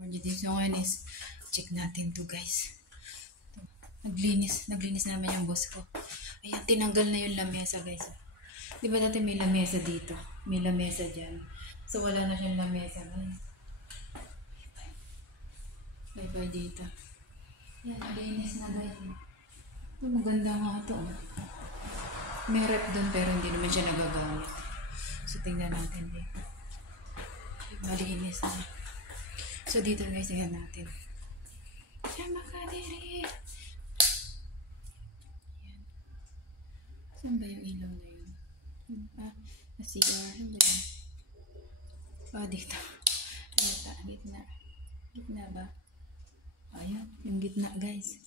So ngayon is check natin to guys. Naglinis namin yung boss ko. Ayan, tinanggal na yung lamesa guys. Di ba dati may lamesa dito? May lamesa dyan. So wala na siyang lamesa guys. Bye dito. Ayan, naglinis na guys. Ito maganda nga ito. May rep dun pero hindi naman siya nagagamit. So tingnan natin dito. Malinis na. So dito guys, tingnan natin. Sama ka diri. Ayan. Saan ba yung ilaw na yun? Na CR. Saan ba yun? Dito. Gitna. Gitna ba? Ayan, yung gitna guys.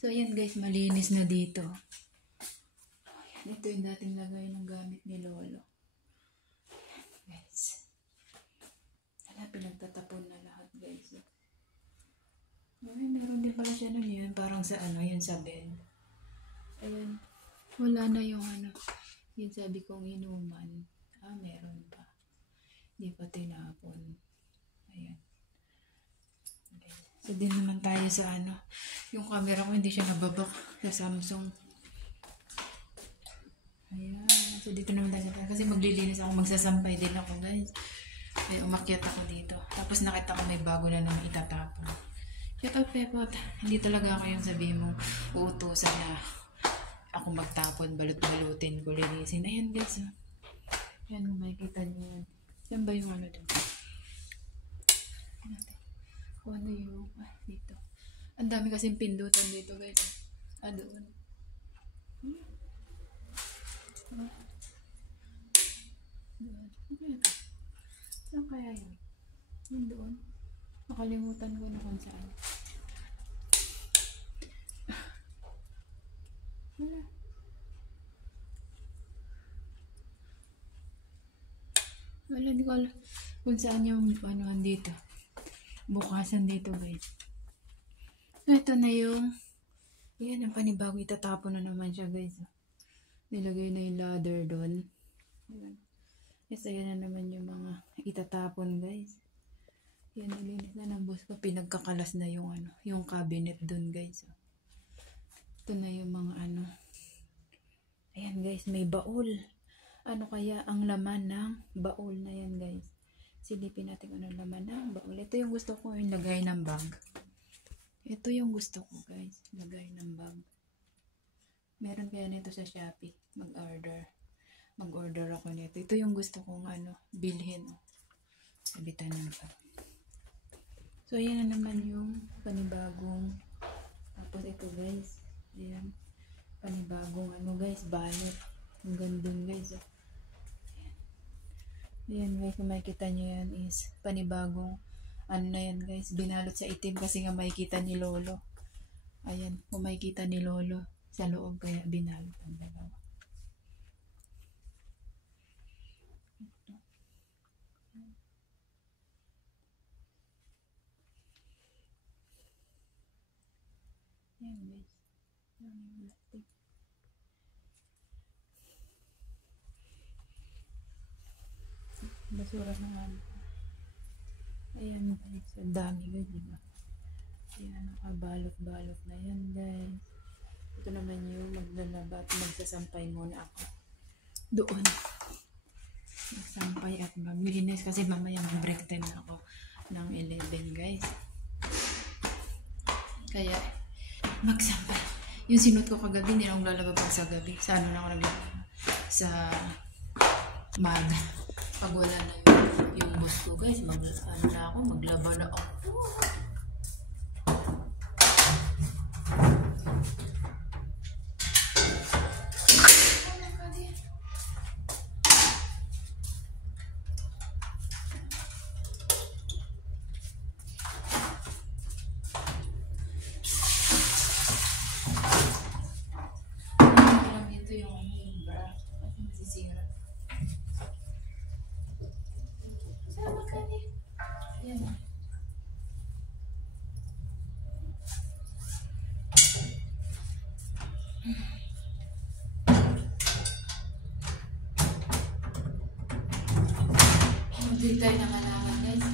So ayan guys, malinis na dito. Ito yung dating lagay ng gamit ni Lolo. Guys. Pinagtatapon na lahat guys. Ay, meron din pala siya nun yun. Parang sa yun sa bed. Ayan. Wala na yung yun sabi kong inuman. Meron pa. Hindi pa tinapon. Ayan. Okay. So din naman tayo sa yung camera ko hindi siya nababak sa Samsung. Ayan. So dito naman tayo sa kasi maglilinis ako. Magsasampay din ako guys. Ay, umakyat ako dito. Tapos nakita ko may bago na naman itatapon. Shut up, Pepot. Hindi talaga ako yung sabihin mo uutusan na ako magtapon, balot-balutin ko, linisin. Ayan guys. Ayan, makikita niyo yan. Yan ba yung doon? Ano yung dito. Ang dami kasing pindutan dito guys. Doon. Doon. Okay. Saan kaya yun? Yun doon. Nakalimutan ko na kung saan. Wala. Di ko alam kung saan yung dito. Bukasan dito guys. Ito na yung yan ang panibago. Itatapon na naman siya guys. Nilagay na yung ladder doon. Ayan. Yes, ayan na naman yung mga itatapon guys. Yan, nilinis na ng boss ko. Pinagkakalas na yung yung cabinet dun guys. Ito na yung mga Ayan guys, may baul. Ano kaya ang laman ng baul na yan guys? Silipin natin ano laman ng baul. Ito yung gusto ko yung lagay ng bag. Ito yung gusto ko guys. Lagay ng bag. Meron kaya nito sa Shopee. Mag-order ako nito. Ito yung gusto kong bilhin. Sabitan ng bag. So ayan na naman yung panibagong. Tapos ito guys. Ayan. Panibagong guys, balot. Ang gandun guys. Ayan guys, kung makikita nyo yan is panibagong na yan guys. Binalot sa itim kasi nga makikita ni Lolo. Ayan, kung makikita ni Lolo sa loob kaya binalot ang dalawa. Ayan guys. Basura naman. Ayan guys. Ang dami guys, diba? Ayan, nakabalot-balot na yan guys. Ito naman yung maglalaba at magsasampay muna ako. Doon. Magsampay at maglilinis kasi mamaya mag-break time na ako ng 11 guys. Kaya magsampay. Yung sinot ko kagabi, hindi na akong lalaba pag sa gabi. Sa na ako naglalaba? Sa mag. Pag wala na yung boss ko guys, maglaba na ako. Ito yung bra. At masisira. Sama ka din. Yan. Mag-retire naman naman guys.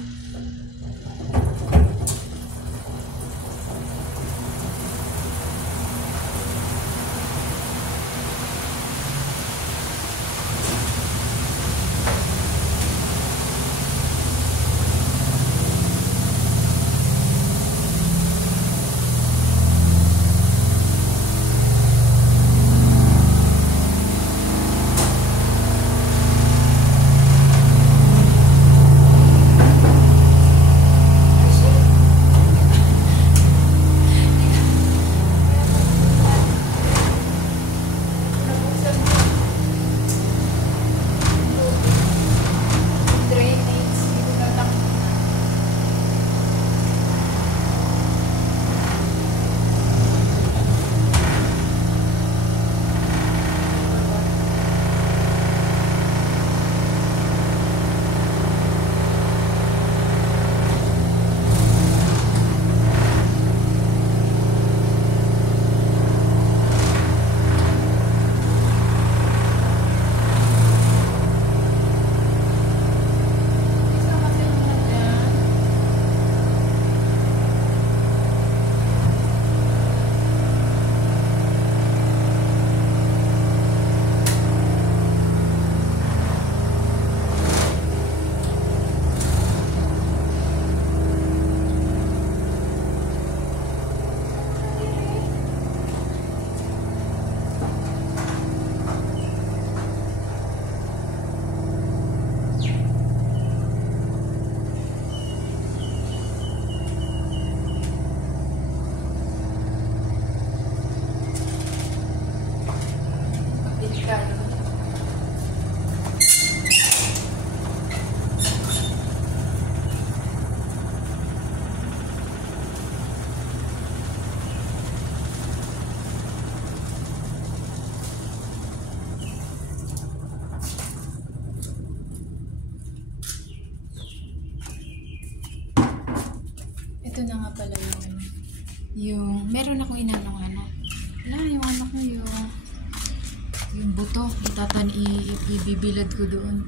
Ito na nga pala yung ano. Yung, meron akong inanong ano. Wala, yung ano ko yung buto. Ibibilad ko doon.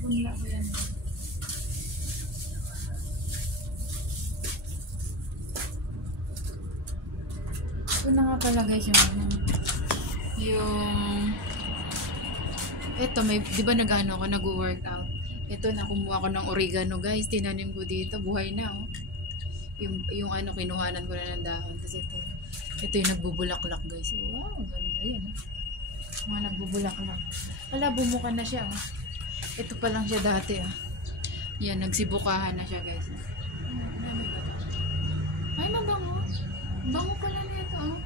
Punla ko yan. Ito na nga pala guys ito may, di ba nag-ano ako, nag-workout. Ito na, kumuha ko ng oregano guys, tinanim ko dito, buhay na oh. Yung ano, kinuhanan ko na ng dahon. Tapos ito yung nagbubulaklak guys. Wow, ganda yan oh. Mga nagbubulaklak. Wala, bumuka na siya oh. Ito pa lang siya dati ah. Yan, nagsibukahan na siya guys. Ay, mabango. Bango pala nito oh.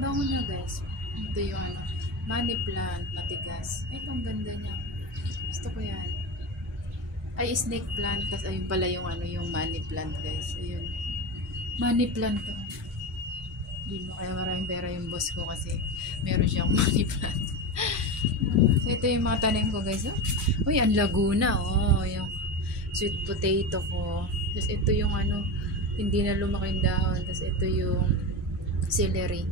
Bango niya guys. Ito yung ano, money plant, matigas. Ay, itong ganda niya. Gusto ko yan. Ay, snake plant. Tapos ayun pala yung ano, yung money plant guys. Ayun. Money plant to. Hindi mo kaya maraming pera yung boss ko kasi meron siyang money plant. So, ito yung mga tanim ko guys. Oh. Uy, ang Laguna. Oh, yung sweet potato ko. Tapos ito yung ano, hindi na lumaki yung dahon. Tapos ito yung celery.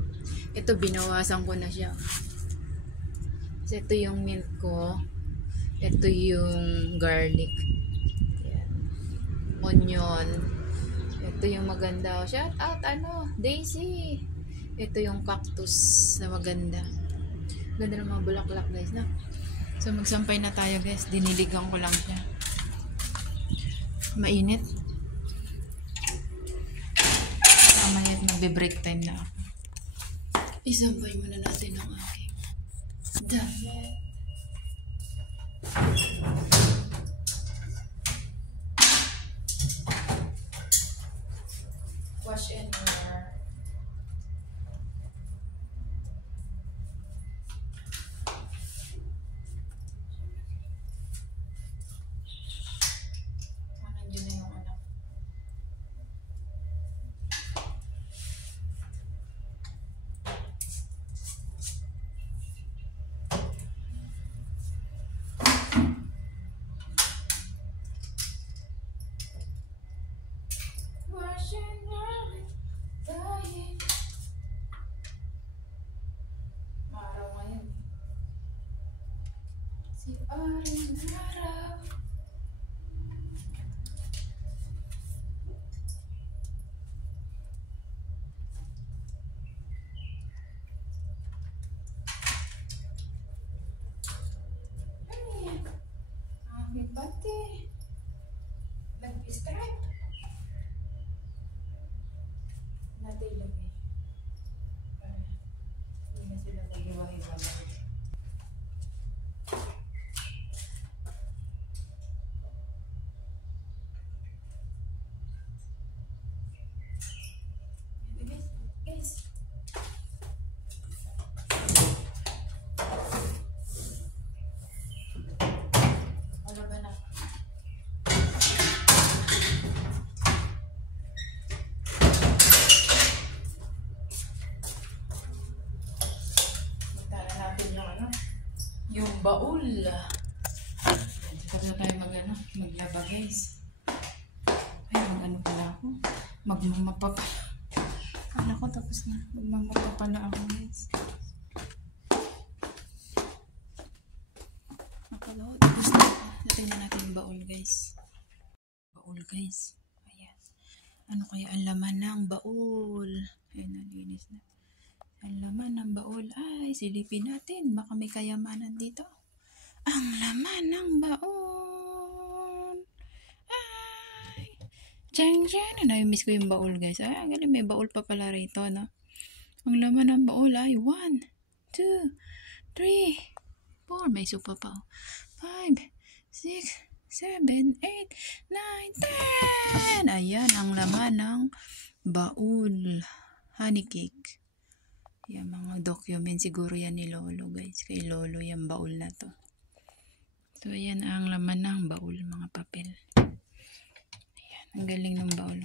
Ito, binawasan ko na siya. Tapos ito yung mint ko. Ito yung garlic. Ayan. Onion. Ito yung maganda. Shout out, ano, Daisy. Ito yung cactus na maganda. Ganda ng mga bulaklak guys na. So magsampay na tayo guys. Diniligan ko lang siya. Mainit. Mamaya magbe-break time na ako. Isampay muna natin ang aking diet. Wash and wear. Nandiyan na yung anak. Wash and wear. Diet. Araw ngayon. Si Aring Araw. Aking pati. Nag-stripe. Natin ilagay. Para hindi na sila maghiwa-hiwa. Guys. Wala ba na? Magtala natin yung ano, yung baul. Tapos na tayo maglaba guys. Ay, mag-ano pala ako. Magmamapa pala. Kala ko tapos na. Magmamapa pala ako guys. Nakalaw. Tapos na. Natin na natin yung baul guys. Baul guys. Ayan. Ano kaya ang laman ng baul? Ayan, nalinis na. Ang laman ng baul. Ay, silipin natin. Baka may kayamanan dito. Ang laman ng baul. Ay. Tiyang tiyang. Nami-miss ko yung baul guys. Ay, ang galing. May baul pa pala rito, no? Ang laman ng baul ay 1, 2, 3, 4. May supa pa. 5, 6, 7, 8, 9, 10. Ayan, ang laman ng baul. Honey cake. Yan, mga document. Siguro yan ni Lolo guys. Kay Lolo yung baul na to. So, ayan ang laman ng baul. Mga papel. Ayan, ang galing ng baul.